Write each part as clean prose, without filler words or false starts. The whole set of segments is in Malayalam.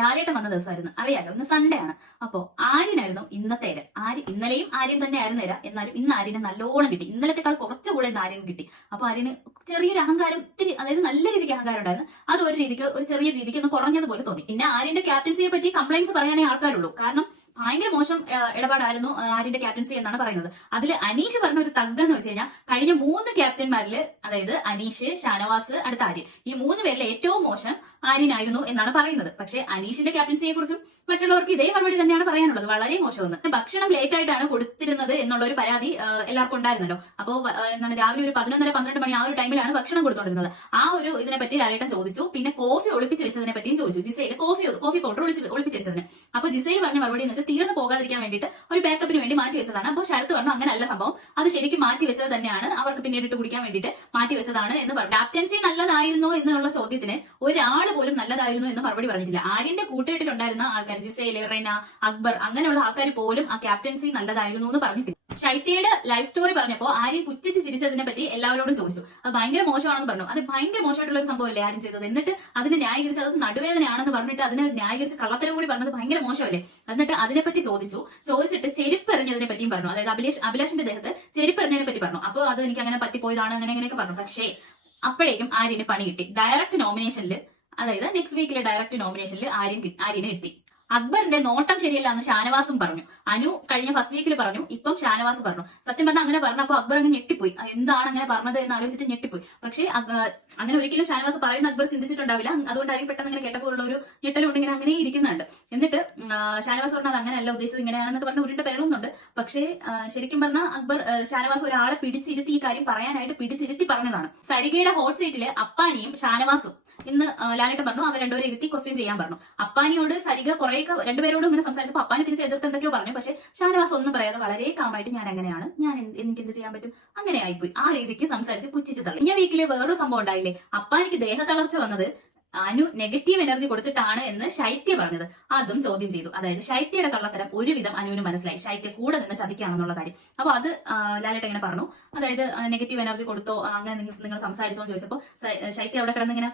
ലാലേട്ടൻ വന്ന ദിവസമായിരുന്നു, അറിയാലോ, ഇന്ന് സൺഡേ ആണ്. അപ്പോ ആര്യനായിരുന്നു ഇന്നത്തെ ഇര. ഇന്നലെയും ആര്യൻ തന്നെ ആയിരുന്നു ഇര. എന്നാലും ഇന്ന് ആര്യന് നല്ലോണം കിട്ടി. ഇന്നലത്തെക്കാൾ കുറച്ചുകൂടെ ഇന്ന് ആര്യന് കിട്ടി. അപ്പൊ ആര്യന് ചെറിയൊരു അഹങ്കാരം, ഇത്തിരി, അതായത് നല്ല രീതിക്ക് അഹങ്കാരം ഉണ്ടായിരുന്നു. അത് ഒരു ചെറിയ രീതിക്ക് ഒന്ന് കുറഞ്ഞതുപോലെ തോന്നി. പിന്നെ ആര്യന്റെ ക്യാപ്റ്റൻസിയെ പറ്റി കംപ്ലൈന്റ്സ് പറയാനേ ആൾക്കാരുള്ളൂ. കാരണം ഭയങ്കര മോശം ഇടപാടായിരുന്നു ആര്യന്റെ ക്യാപ്റ്റൻസി എന്നാണ് പറയുന്നത്. അതിൽ അനീഷ് പറഞ്ഞ ഒരു തഗ് എന്ന് വെച്ച് കഴിഞ്ഞാൽ, കഴിഞ്ഞ 3 ക്യാപ്റ്റന്മാരിൽ, അതായത് അനീഷ്, ഷാനവാസ്, അടുത്ത ആര്യൻ, ഈ 3 പേരിലെ ഏറ്റവും മോശം ആര്യനായിരുന്നു എന്നാണ് പറയുന്നത്. പക്ഷേ അനീഷിന്റെ ക്യാപ്റ്റൻസിയെ കുറിച്ചും മറ്റുള്ളവർക്ക് ഇതേ മറുപടി തന്നെയാണ് പറയാനുള്ളത്, വളരെ മോശമെന്ന്. ഭക്ഷണം ലേറ്റ് ആയിട്ടാണ് കൊടുത്തിരുന്നത് എന്നുള്ള ഒരു പരാതി എല്ലാവർക്കും ഉണ്ടായിരുന്നല്ലോ. അപ്പോൾ എന്താണ്, രാവിലെ ഒരു 11:30-12 മണി ആ ഒരു ടൈമിലാണ് ഭക്ഷണം കൊടുത്തോണ്ടിരുന്നത്. ആ ഒരു ഇതിനെപ്പറ്റി ലാലേട്ടൻ ചോദിച്ചു. പിന്നെ കോഫി ഒളിപ്പിച്ച് വെച്ചതിനെ പറ്റിയും ചോദിച്ചു. ജിസയിൽ കോഫി പൗഡർ ഒളിപ്പിച്ച് വെച്ചതിന്. അപ്പൊ ജിസയിൽ പറഞ്ഞ മറുപടി എന്ന് വെച്ചാൽ, തീർന്നു പോകാതിരിക്കാൻ വേണ്ടിയിട്ട് ഒരു ബാക്കപ്പിന് വേണ്ടി മാറ്റി വെച്ചതാണ്. അപ്പോൾ ശരത്ത് പറഞ്ഞു അങ്ങനെ അല്ല സംഭവം, അത് ശരിക്കും മാറ്റി വെച്ചത് തന്നെയാണ്, അവർക്ക് പിന്നീട് ഇട്ട് കുടിക്കാൻ വേണ്ടിയിട്ട് മാറ്റി വെച്ചതാണ് എന്ന് പറഞ്ഞു. ക്യാപ്റ്റൻസി നല്ലതായിരുന്നോ എന്നുള്ള ചോദ്യത്തിന് ഒരാൾ പോലും നല്ലതായിരുന്നു എന്ന് മറുപടി പറഞ്ഞിട്ടില്ല. ആര്യന്റെ കൂട്ടുകെട്ടിലുണ്ടായിരുന്ന ആൾക്കാർ, ജിസൈൽ, റെന, അക്ബർ, അങ്ങനെയുള്ള ആൾക്കാർ പോലും ആ ക്യാപ്റ്റൻസി നല്ലതായിരുന്നു എന്ന് പറഞ്ഞിട്ടില്ല. ശൈത്യയുടെ ലൈഫ് സ്റ്റോറി പറഞ്ഞപ്പോൾ ആര്യൻ പുച്ഛിച്ച് ചിരിച്ചതിനെ പറ്റി എല്ലാവരോടും ചോദിച്ചു. അത് ഭയങ്കര മോശമാണെന്ന് പറഞ്ഞു. അത് ഭയങ്കര മോശമായിട്ടുള്ള ഒരു സംഭവമല്ലേ ആര്യൻ ചെയ്തത്? എന്നിട്ട് അതിനെ ന്യായീകരിച്ച് അത് നടുവേദനയാണെന്ന് പറഞ്ഞിട്ട് അതിനെ ന്യായീകരിച്ച് കള്ളത്തരം കൂടി പറഞ്ഞത് ഭയങ്കര മോശമല്ലേ? എന്നിട്ട് അതിനെപ്പറ്റി ചോദിച്ചിട്ട് ചെരുപ്പ് എറിഞ്ഞതിനെ പറ്റിയും പറഞ്ഞു. അതായത് അഭിലാഷിന്റെ ദേഹത്ത് ചെരുപ്പ് എറിഞ്ഞതിനെ പറ്റി പറഞ്ഞു. അപ്പോൾ അത് എനിക്ക് അങ്ങനെ പറ്റിപ്പോയതാണ്, അങ്ങനെയൊക്കെ പറഞ്ഞു. പക്ഷേ അപ്പോഴേക്കും ആര്യന് പണി കിട്ടി. ഡയറക്റ്റ് നോമിനേഷനിൽ, അതായത് നെക്സ്റ്റ് വീക്കിലെ ഡയറക്റ്റ് നോമിനേഷനിൽ ആര്യനെ എത്തി. അക്ബറിന്റെ നോട്ടം ശരിയല്ല എന്ന് ഷാനവാസും പറഞ്ഞു. അനു കഴിഞ്ഞ ഫസ്റ്റ് വീക്കിൽ പറഞ്ഞു, ഇപ്പം ഷാനവാസ് പറഞ്ഞു. സത്യം പറഞ്ഞാൽ അങ്ങനെ പറഞ്ഞപ്പോൾ അക്ബർ അങ്ങ് ഞെട്ടിപ്പോയി. എന്താണ് അങ്ങനെ പറഞ്ഞത് എന്ന് ആലോചിച്ചിട്ട് ഞെട്ടിപ്പോയി. പക്ഷേ അങ്ങനെ ഒരിക്കലും ഷാനവാസ് പറയുന്ന അക്ബർ ചിന്തിച്ചിട്ടുണ്ടാവില്ല. അതുകൊണ്ടായിരിക്കും പെട്ടെന്ന് ഇങ്ങനെ കേട്ടപ്പോൾ ഉള്ള ഒരു ഞെട്ടലുണ്ട്, ഇങ്ങനെ അങ്ങനെ ഇരിക്കുന്നുണ്ട്. എന്നിട്ട് ഷാനവാസ് പറഞ്ഞത് അങ്ങനെയല്ല ഉദ്ദേശിച്ചത്, ഇങ്ങനെയാണെന്നൊക്കെ പറഞ്ഞ് ഉരുണ്ട പെരളുന്നുണ്ട്. പക്ഷേ ശരിക്കും പറഞ്ഞാൽ ഷാനവാസ് ഒരാളെ പിടിച്ചിരുത്തി ഈ കാര്യം പറയാനായിട്ട് പിടിച്ചിരുത്തി പറഞ്ഞതാണ്. സരികയുടെ ഹോട്ട് സീറ്റില് അപ്പാനിയും ഷാനവാസും ഇന്ന് ലാലേട്ടൻ പറഞ്ഞു അവർ രണ്ടുപേരെ ഇരുത്തി ക്വസ്റ്റ്യൻ ചെയ്യാൻ പറഞ്ഞു. അപ്പാനിയോട് സരിക കുറേയൊക്കെ രണ്ടുപേരോടും ഇങ്ങനെ സംസാരിച്ചപ്പോൾ അപ്പാനി തിരിച്ച് എതിർത്ത് എന്തൊക്കെയോ പറഞ്ഞു. പക്ഷേ ഷാനവാസ് ഒന്നും പറയാതെ വളരെ കാമായിട്ട് ഞാൻ അങ്ങനെയാണ്, എനിക്ക് എന്ത് ചെയ്യാൻ പറ്റും, അങ്ങനെ ആയിപ്പോയി. ആ രീതിക്ക് സംസാരിച്ച് പുച്ഛിച്ച് തള്ളി. കഴിഞ്ഞ വീക്കില് വേറൊരു സംഭവം ഉണ്ടായില്ലേ, അപ്പാനിക്ക് ദേഹത്തളർച്ച വന്നത് അനു നെഗറ്റീവ് എനർജി കൊടുത്തിട്ടാണ് എന്ന് ശൈത്യ പറഞ്ഞത്. അതും ചോദ്യം ചെയ്തു. അതായത് ശൈത്യയുടെ കള്ളത്തരം ഒരുവിധം അനുവിന് മനസ്സിലായി, ശൈത്യ കൂടെ നിന്ന് ചതിക്കാണെന്നുള്ള കാര്യം. അപ്പൊ അത് ലാലേട്ടൻ ഇങ്ങനെ പറഞ്ഞു. അതായത് നെഗറ്റീവ് എനർജി കൊടുത്തോ, അങ്ങനെ നിങ്ങൾ സംസാരിച്ചോ എന്ന് ചോദിച്ചപ്പോൾ ശൈത്യ അവിടെ കിടന്നിങ്ങനെ,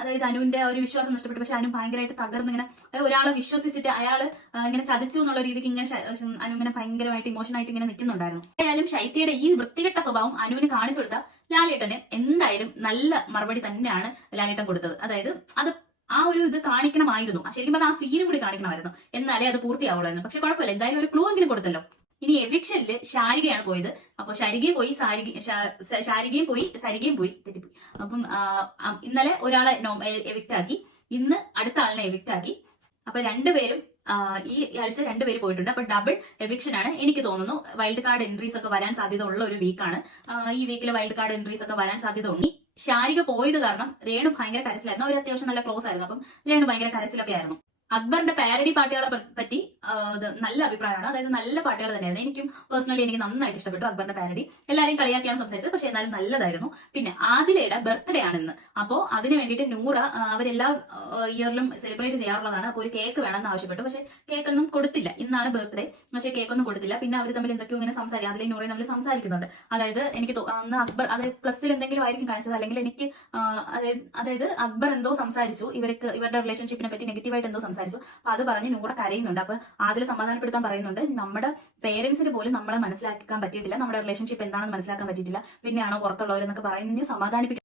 അതായത് അനുവിന്റെ ഒരു വിശ്വാസം നഷ്ടപ്പെട്ടു. പക്ഷെ അനു ഭയങ്കരമായിട്ട് തകർന്നിങ്ങനെ, ഒരാളെ വിശ്വസിച്ചിട്ട് അയാള് ഇങ്ങനെ ചതിച്ചു എന്നുള്ള രീതിക്ക് ഇങ്ങനെ അനു ഇങ്ങനെ ഭയങ്കരമായിട്ട് ഇമോഷനായിട്ട് ഇങ്ങനെ നിൽക്കുന്നുണ്ടായിരുന്നു. ആയാലും ശൈത്യയുടെ ഈ വൃത്തികെട്ട സ്വഭാവം അനുവിന് കാണിച്ചു കൊടുത്ത ലാലേട്ടന് എന്തായാലും നല്ല മറുപടി തന്നെയാണ് ലാലേട്ടൻ കൊടുത്തത്. അതായത് അത് ആ ഒരു ഇത് കാണിക്കണമായിരുന്നു, ശരിക്കും പറഞ്ഞാൽ ആ സീനും കൂടി കാണിക്കണമായിരുന്നു, എന്നാലേ അത് പൂർത്തിയാവുള്ളായിരുന്നു. പക്ഷെ കുഴപ്പമില്ല, എന്തായാലും ഒരു ക്ലൂ എങ്കിലും കൊടുത്തല്ലോ. ഇനി എവിക്ഷനില് ഷാരികയാണ് പോയത്. അപ്പൊ ഷാരികയും പോയി സരികയും പോയി തെറ്റിപ്പോയി. അപ്പം ഇന്നലെ ഒരാളെ എവിക്റ്റ് ആക്കി, ഇന്ന് അടുത്ത ആളിനെ എവിക്റ്റ് ആക്കി. അപ്പൊ രണ്ടുപേരും ഈ ആഴ്ച 2 പേര് പോയിട്ടുണ്ട്. അപ്പൊ ഡബിൾ എവിക്ഷൻ ആണ് എനിക്ക് തോന്നുന്നു. വൈൽഡ് കാർഡ് എൻട്രീസ് ഒക്കെ വരാൻ സാധ്യത ഉള്ള ഒരു വീക്കാണ്. ഈ വീക്കിലെ വൈൽഡ് കാർഡ് എൻട്രീസ് ഒക്കെ വരാൻ സാധ്യത ഉണ്ട്. ഷാരിക പോയത് കാരണം രേണു ഭയങ്കര കരച്ചിലായിരുന്നു. അവർ അത്യാവശ്യം നല്ല ക്ലോസ് ആയിരുന്നു. അപ്പം രേണു ഭയങ്കര കരച്ചിലൊക്കെ ആയിരുന്നു. അക്ബറിന്റെ പാരഡി പാട്ടുകളെ പറ്റി നല്ല അഭിപ്രായമാണ്. അതായത് നല്ല പാട്ടുകൾ തന്നെയായിരുന്നു. എനിക്കും പേഴ്സണലി എനിക്ക് നന്നായിട്ട് ഇഷ്ടപ്പെട്ടു അക്ബറിന്റെ പാരഡി. എല്ലാവരും കളിയാക്കിയാണ് സംസാരിച്ചത്, പക്ഷെ എന്നാലും നല്ലതായിരുന്നു. പിന്നെ ആദിലയുടെ ബർത്ത്ഡേ ആണെന്ന്. അപ്പോൾ അതിന് വേണ്ടിയിട്ട് നൂറ അവരെല്ലാ ഇയറിലും സെലിബ്രേറ്റ് ചെയ്യാറുള്ളതാണ്. അപ്പോൾ ഒരു കേക്ക് വേണമെന്ന് ആവശ്യപ്പെട്ടു. പക്ഷെ കേക്കൊന്നും കൊടുത്തില്ല. ഇന്നാണ് ബർത്ത്ഡേ, പക്ഷെ കേക്കൊന്നും കൊടുത്തില്ല. പിന്നെ അവർ തമ്മിൽ എന്തൊക്കെയോ ഇങ്ങനെ അതിലെ നൂറയും തമ്മിൽ സംസാരിക്കുന്നുണ്ട്. അതായത് എനിക്ക് അന്ന് അക്ബർ അതായത് പ്ലസ്സിൽ എന്തെങ്കിലും ആയിരിക്കും കാണിച്ചത്, അല്ലെങ്കിൽ എനിക്ക് അതായത് അക്ബർ എന്തോ സംസാരിച്ചു, ഇവരുടെ റിലേഷൻഷിപ്പിനെ പറ്റി നെഗറ്റീവായിട്ട് എന്തോ സംസാരിച്ചു. അപ്പൊ അത് പറഞ്ഞ് നൂറ കരയുന്നുണ്ട്. അപ്പൊ അതിൽ സമാധാനപ്പെടുത്താൻ പറയുന്നുണ്ട്, നമ്മുടെ പേരൻസിന് പോലും നമ്മളെ മനസ്സിലാക്കാൻ പറ്റിയിട്ടില്ല, നമ്മുടെ റിലേഷൻഷിപ്പ് എന്താണെന്ന് മനസ്സിലാക്കാൻ പറ്റിയിട്ടില്ല, പിന്നെയാണോ പുറത്തുള്ളവരെന്നൊക്കെ പറയുന്നതിന് സമാധാനിപ്പിക്കും.